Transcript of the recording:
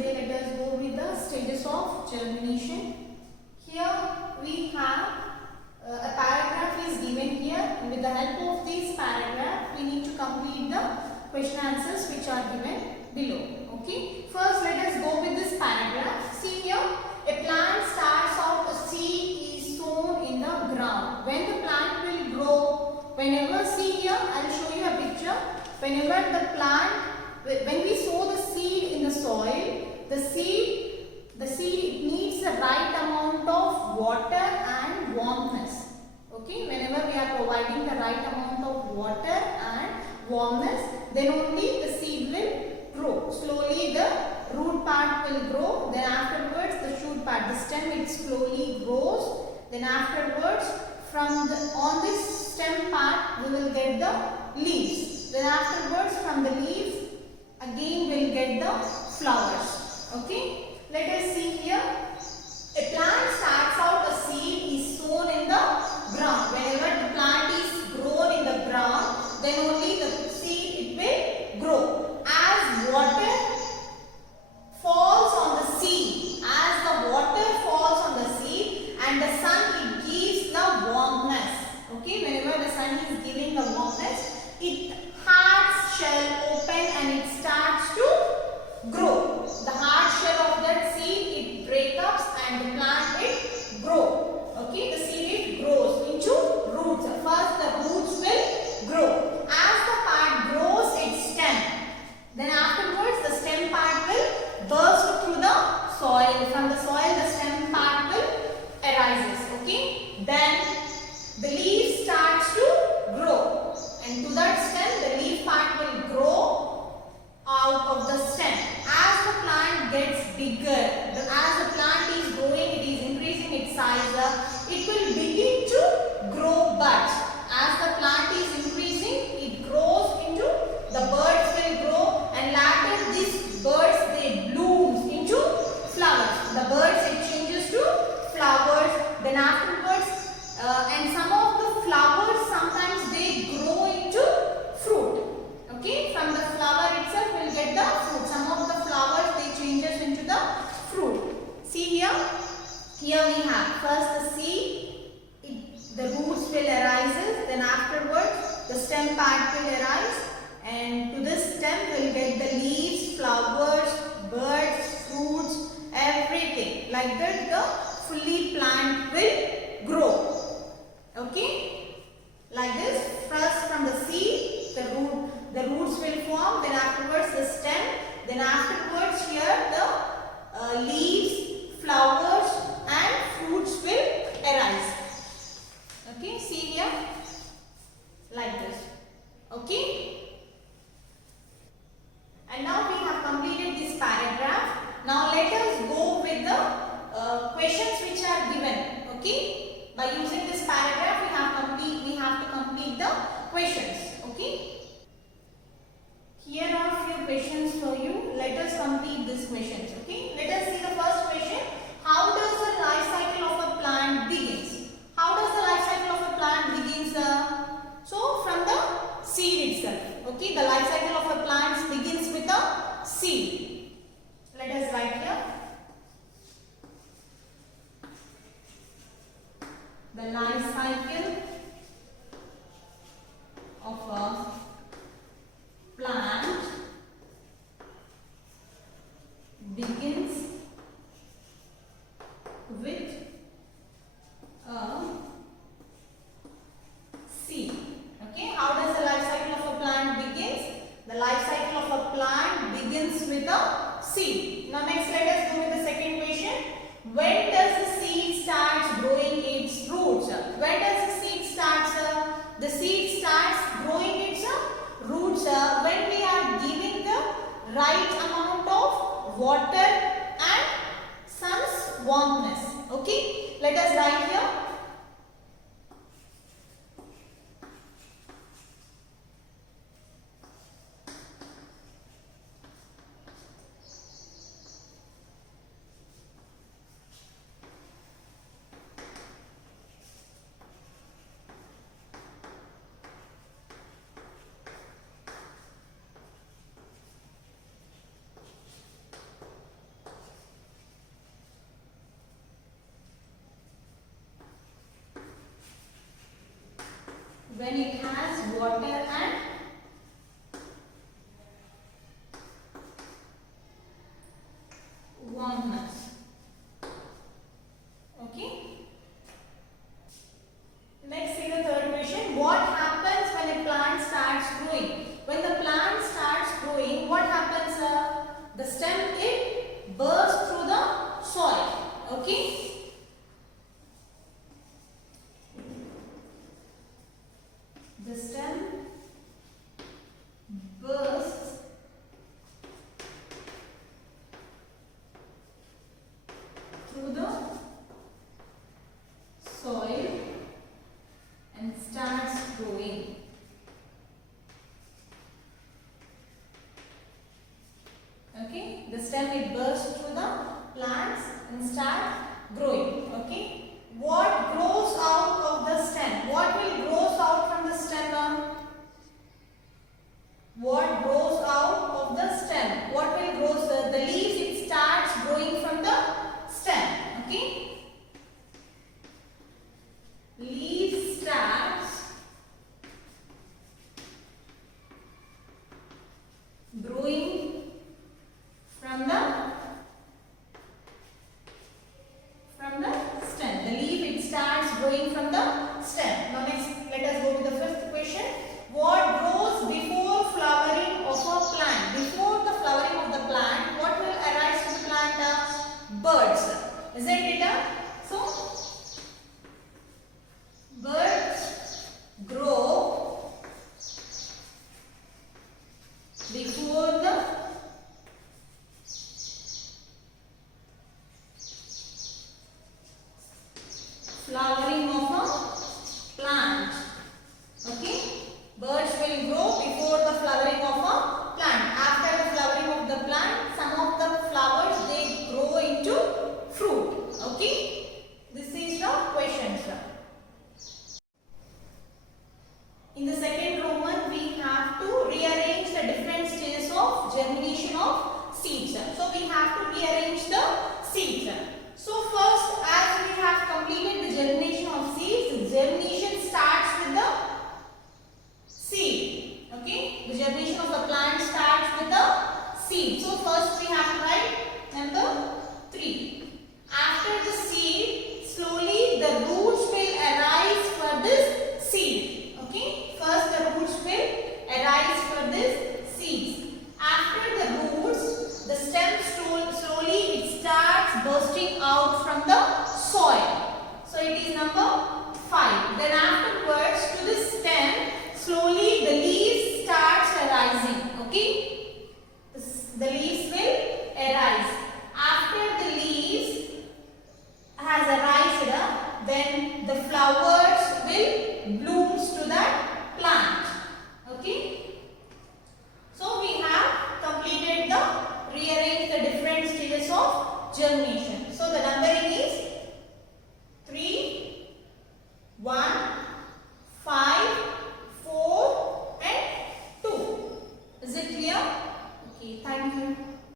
today let us go with the stages of germination. Here we have a paragraph is given here. With the help of this paragraph, we need to complete the question answers which are given below. Okay. First, let us go with this paragraph. See here, a plant starts out, a seed is sown in the ground. When the plant will grow, whenever, see here, I will show you a picture. Whenever the plant, when we sow the seed in the soil, the seed needs the right amount of water and warmness. Okay, whenever we are providing the right amount of water and warmness, then only the seed will grow. Slowly the root part will grow, then afterwards the shoot part, the stem, it slowly grows. Then afterwards, on this stem part we will get the leaves. Then afterwards, from the leaves again we will get the flowers. Okay, let us see here. A plant starts out, a seed is sown in the ground. Whenever the plant is grown in the ground, then only the seed it will grow. As water falls on the seed, as the water falls on the seed and the sun, it gives the warmness. Okay, whenever the sun is giving the warmness, it hard shell open and it starts to grow. The hard shell of that seed, it breaks up and the plant it grow. Okay, the seed it grows into roots. First the roots will grow. As the part grows, its stem. Then afterwards the stem part will burst through the soil. From the soil the stem part will arises. Okay, then the leaf starts to grow, and to that stem the leaf part will grow out of the stem. As the plant gets bigger, as the plant is growing, it is increasing its size, it will begin to grow buds. As the plant is increasing, it grows into, the birds will grow, and later these birds they bloom into flowers. The birds it changes to flowers. Then afterwards, and some of the flowers sometimes they grow into fruit. Okay, from the flower itself we will get the fruit. Some of the flowers they changes into the fruit. See here, here we have first the seed, the roots will arises, then afterwards the stem part will arise, and to this stem we will get the leaves, flowers, birds, fruits, everything. Like that the fully plant will grow. Okay, like this. First from the seed, the roots will form, then afterwards the stem, then afterwards here the leaves, flowers and fruits will arise. Okay, see here, like this. Okay, and now we have completed this paragraph. Now let us go with the questions which are given. Okay, by using this paragraph we have to complete the questions. Okay, here are a few questions for you. Let us complete these questions. Okay, let us see the first question. How does the life cycle of a plant begins? How does the life cycle of a plant begins? So from the seed itself. Okay, the life cycle of a plant begins with a seed. Let us write here. The life cycle of a plant begins with a seed. Okay, how does the life cycle of a plant begins? The life cycle of a plant begins with a seed. Now next let us go with the second question. When does the seed start growing its roots? When does the seed start? The seed starts growing its roots when we are giving the right amount of water and sun's warmness. Okay, let us write here. when it has water and warmness. Okay. Let's see the third question. What happens when a plant starts growing? When the plant starts growing, what happens? The stem, it bursts through the soil. Okay. The stem bursts through the soil and starts growing. Okay, the stem, it bursts through the plants and start growing. Okay, what grows out of the stem? What will grows out from the stem? What grows out of the stem? What will grows? The leaves, it starts growing from the stem. Okay, leaves starts growing from the stem. The leaf, it starts growing from the stem. Now next, let us go to the fifth question. What grows before flowering of a plant? Before the flowering of the plant, what will arise to the plant? Birds. Isn't it? So, birds grow before the flowering of a plant. Okay, birds will grow before the flowering of a plant. After the flowering of the plant, some of the flowers, they grow into fruit. Okay, this is the question, sir. In the second Roman, we have to rearrange the different stages of germination of seeds. So we have to rearrange the seeds. So first, as we have completed the germination of seeds, germination starts with the seed. Okay, the germination of the plant starts with the seed. So first we have to write number 3. After the seed, slowly the roots will arise for this seed. Okay, first the roots will arise for this seeds. After the roots, the stem slowly it starts bursting out from the soil. So it is number 5. Then afterwards, to the stem, slowly the leaves starts arising. Okay, the leaves will arise. After the leaves has arisen, then the flowers will blooms to that plant. Okay, so we have completed the rearrange the different stages of germination. So the numbering is